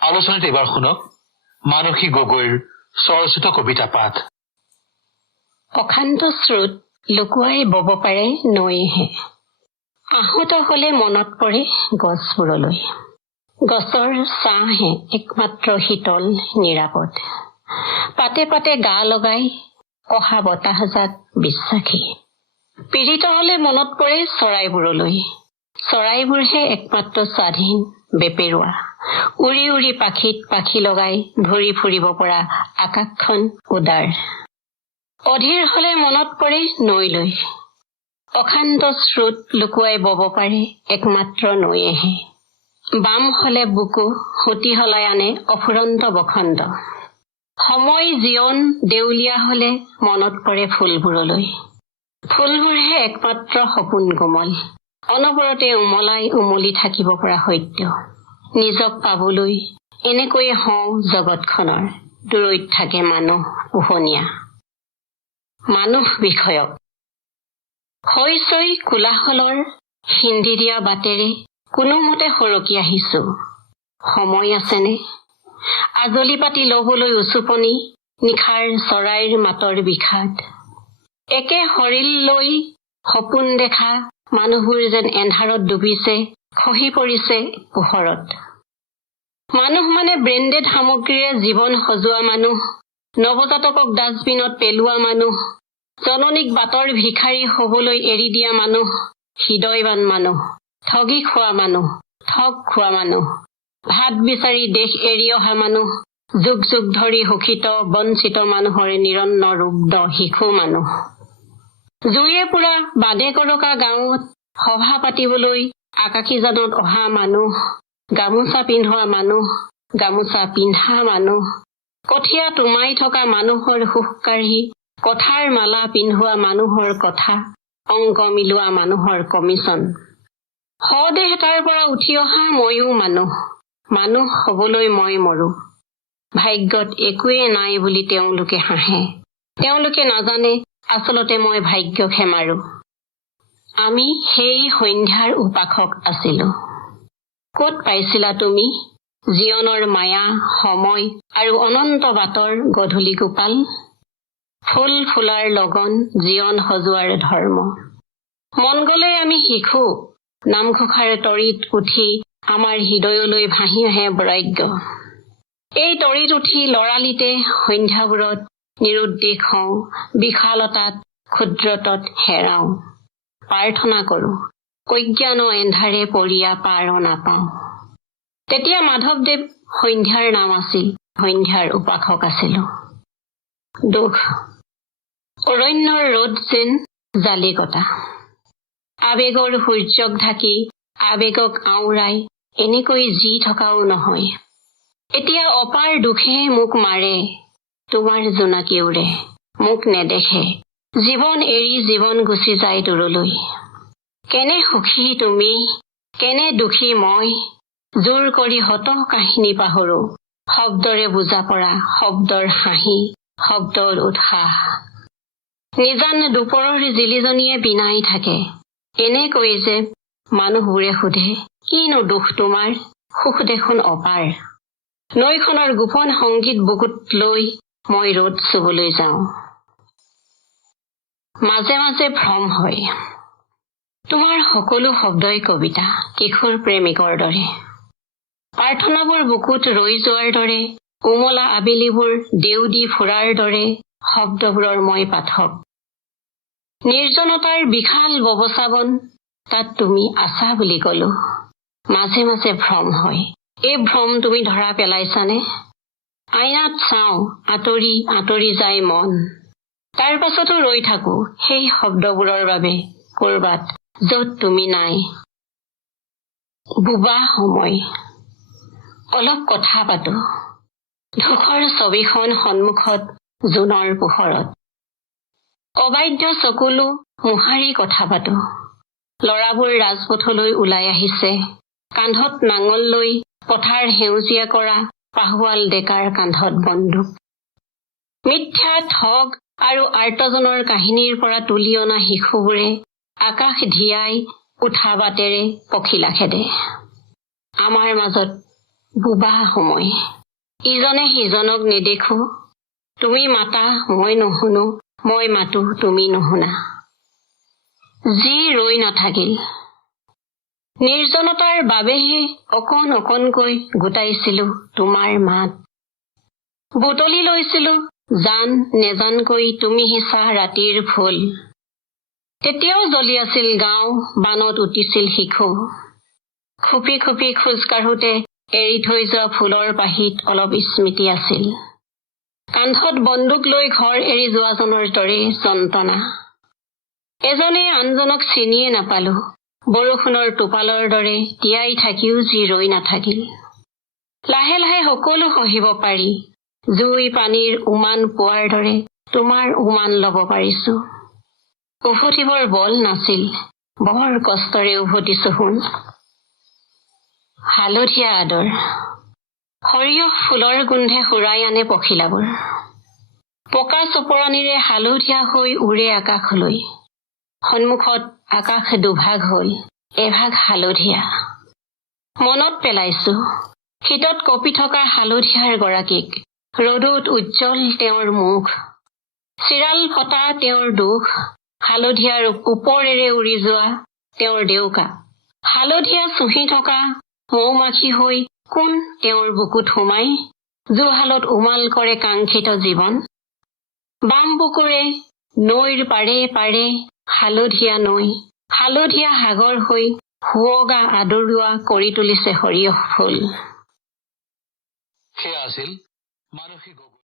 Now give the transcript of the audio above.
আলোচনাত এবাৰ শুনক মানসী গগৈৰ স্বৰচিত কবিতা পাঠ। অশান্ত স্ৰোত লুকুৱাই বব পাৰে নৈহে, আহোঁত হলে মনত পৰে গছবোৰলৈ। গছৰ ছাঁহে একমাত্ৰ শীতল নিৰাপদ, পাতে পাতে গা লগাই অহা বতাহজাক বিশ্বাসী। পীড়িত হলে মনত পৰে চৰাইবোৰলৈ, চৰাইবোৰহে একমাত্ৰ স্বাধীন বেপেৰুৱা, উৰি উৰি পাখিত পাখি লগাই ঘূৰি ফুৰিব পৰা আকাশখন উদাৰ। অধীৰ হলে মনত পৰে নৈলৈ, অশান্ত স্ৰোত লুকুৱাই বব পাৰে একমাত্ৰ নৈয়েহে। বাম হলে বুকু সুতি হলাই আনে অফুৰন্ত বসন্ত, সময় জীৱন দেউলীয়া হলে মনত পৰে ফুলবোৰলৈ। ফুলবোৰহে একমাত্ৰ সপোন কোমল, অনবৰতে উমলাই উমলি থাকিব পৰা সত্য। নিজক পাবলৈ এনেকৈয়ে হওঁ জগতখনৰ, দূৰৈত থাকে মানুহ পোহনীয়া। মানুহ বিষয়ক হৈছৈ কোলাহলৰ হিন্দি দিয়া বাটেৰে কোনোমতে সৰকি আহিছো। সময় আছেনে আজলি পাতি লবলৈ উচুপনি, নিশাৰ চৰাইৰ মাতৰ বিষাদ। একে শৰীৰ লৈ সপোন দেখা মানুহবোৰ যেন এন্ধাৰত ডুবিছে, খহি পৰিছে পোহৰত। মানুহ মানে ব্ৰেণ্ডেড সামগ্ৰীৰে জীৱন সজোৱা মানুহ, নৱজাতকক ডাষ্টবিনত পেলোৱা মানুহ, জননীক বাটৰ ভিখাৰী হবলৈ এৰি দিয়া মানুহ, হৃদয়বান মানুহ, ঠগি খোৱা মানুহ, ঠগ খোৱা মানুহ, ভাত বিচাৰি দেশ এৰি অহা মানুহ, যুগ যুগ ধৰি শোষিত বঞ্চিত মানুহৰ নিৰন্ন ৰুগ্ন শিশু মানুহ। জুয়ে পুৰা বাদে কৰকা গাঁৱত সভা পাতিবলৈ আকাশীজানত অহা মানুহ, গামোচা পিন্ধোৱা মানুহ, গামোচা পিন্ধা মানুহ, কঠীয়া তোমাই থকা মানুহৰ সুখ কাঢ়ি কথাৰ মালা পিন্ধোৱা মানুহৰ কথা, অংক মিলোৱা মানুহৰ কমিছন। সদেহ তাৰ পৰা উঠি অহা ময়ো মানুহ, মানুহ হবলৈ মই মৰো। ভাগ্যত একোৱে নাই বুলি তেওঁলোকে হাঁহে, তেওঁলোকে নাজানে আচলতে মই ভাগ্যকহে মাৰো। আমি সেই সন্ধ্যাৰ উপাসক আছিলো। কত পাইছিলা তুমি জীৱনৰ মায়া, সময় আৰু অনন্ত বাটৰ গধূলি গোপাল? ফুল ফুলাৰ লগন জীৱন সজোৱাৰ ধৰ্ম। মন গলে আমি শিখো নামঘোষাৰ তৰিত উঠি, আমাৰ হৃদয়লৈ ভাহি আহে বৰাগ্য। এই তৰিত উঠি লৰালিতে সন্ধ্যাবোৰত নিৰুদ্দেশ হওঁ, বিশালতাত ক্ষুদ্ৰতত হেৰাওঁ। প্ৰাৰ্থনা কৰো অজ্ঞান এন্ধাৰে পৰিয়া পাৰ নাপাওঁ। তেতিয়া মাধৱদেৱ সন্ধ্যাৰ নাম আছিল, সন্ধ্যাৰ উপাসক আছিলো। দুখ অৰণ্যৰ ৰ'দ যেন জালি কটা, আবেগৰ সূৰ্যক ঢাকি আবেগক আওৰাই এনেকৈ জি থকাও নহয়। এতিয়া অপাৰ দুখে মোক মাৰে, তোমাৰ জোনাকী উৰে, মোক নেদেখে, জীৱন এৰি জীৱন গুচি যায় দূৰলৈ। কেনে সুখী তুমি, কেনে দুখী মই, জোৰ কৰি হত কাহিনী পাহৰো, শব্দৰে বুজা পৰা শব্দৰ হাঁহি, শব্দৰ উৎসাহ। নিজান দুপৰৰ জিলিজনীয়ে বিনাই থাকে, এনেকৈ যে মানুহবোৰে সোধে কিনো দুখ তোমাৰ, সুখ দেখোন অপাৰ। নৈখনৰ গোপন সংগীত বুকুত লৈ মই ৰ'দ চুবলৈ যাওঁ। মাজে মাজে ভ্ৰম হয়, তোমাৰ সকলো শব্দই কবিতা, কিশোৰ প্ৰেমিকৰ দৰে। প্ৰাৰ্থনাবোৰ বুকুত ৰৈ যোৱাৰ দৰে, উমলা আবেলিবোৰ দেউ দি ফুৰাৰ দৰে শব্দবোৰৰ মই পাঠক। নিৰ্জনতাৰ বিশাল ববচাবন, তাত তুমি আছা বুলি কলো। মাজে মাজে ভ্ৰম হয়, এই ভ্ৰম তুমি ধৰা পেলাইছানে? আইনাত চাওঁ, আঁতৰি আঁতৰি যায় মন, তাৰ পাছতো ৰৈ থাকো সেই শব্দবোৰৰ বাবে কৰবাত যত তুমি নাই। বোবা সময়, অলপ কথা পাতো, ধূসৰ ছবিখন সন্মুখত জোনৰ পোহৰত। অবাধ্য চকুলো মোহাৰি কথা পাতো। লৰাবোৰ ৰাজপথলৈ ওলাই আহিছে, কান্ধত নাঙল লৈ পথাৰ সেউজীয়া কৰা পাহুৱাল ডেকাৰ কান্ধত বন্দুক। মিথ্যা ঠগ আৰু আৰ্তজনৰ কাহিনীৰ পৰা তুলি অনা শিশুবোৰে আকাশ ধিয়াই উঠা বাটেৰে পখিলা খেদে। আমাৰ মাজত বোবা সময়, ইজনে সিজনক নেদেখো, তুমি মাতা মই নুশুনো, মই মাতো তুমি নুশুনা। যি ৰৈ নাথাকিল। নিৰ্জনতাৰ বাবেহে অকণ অকণকৈ গোটাইছিলো তোমাৰ মাত। বুটলি লৈছিলো জান নেজানকৈ তুমি সিঁচা ৰাতিৰ ফুল। তেতিয়াও জ্বলি আছিল গাঁও, বানত উঠিছিল শিখু। খুপি খুপি খোজ কাঢ়োতে এৰি থৈ যোৱা ফুলৰ পাহিত অলপ স্মৃতি আছিল। কান্ধত বন্দুক লৈ ঘৰ এৰি যোৱাজনৰ দৰে যন্ত্ৰণা। এজনে আনজনক চিনিয়ে নাপালো, বৰষুণৰ টোপালৰ দৰে তিয়াই থাকিও যি ৰৈ নাথাকিল। লাহে লাহে সকলো সহিব পাৰি, জুই পানীৰ উমান পোৱাৰ দৰে তোমাৰ উমান লব পাৰিছো। উভতিবৰ বল নাছিল, বৰ কষ্টৰে উভতিছো শুন। হালধীয়া আদৰ। সৰিয়হ ফুলৰ গোন্ধে সুৰাই আনে পখিলাবোৰ। পকা চপৰানিৰে হালধীয়া হৈ উৰে আকাশলৈ। সন্মুখত আকাশ দুভাগ হল, এভাগ হালধীয়া। মনত পেলাইছো শীতত কঁপি থকা হালধীয়াৰ গৰাকীক। ৰ'দত উজ্জ্বল তেওঁৰ মুখ, চিৰাল ফটা তেওঁৰ দুখ। হালধীয়াৰ ওপৰেৰে উৰি যোৱা তেওঁৰ ডেউকা। হালধীয়া চুহি থকা মৌ-মাখি হৈ কোন তেওঁৰ বুকুত সোমাই। জুহালত উমাল কৰে কাংক্ষিত জীৱন। বাম বুকুৰে নৈৰ পাৰে পাৰে হালধীয়া নৈ। হালধীয়া সাগৰ হৈ সুৱগা আদৰুৱা কৰি তুলিছে সৰিয়হ ফুল। সেয়া আছিল মানসী গগৈ।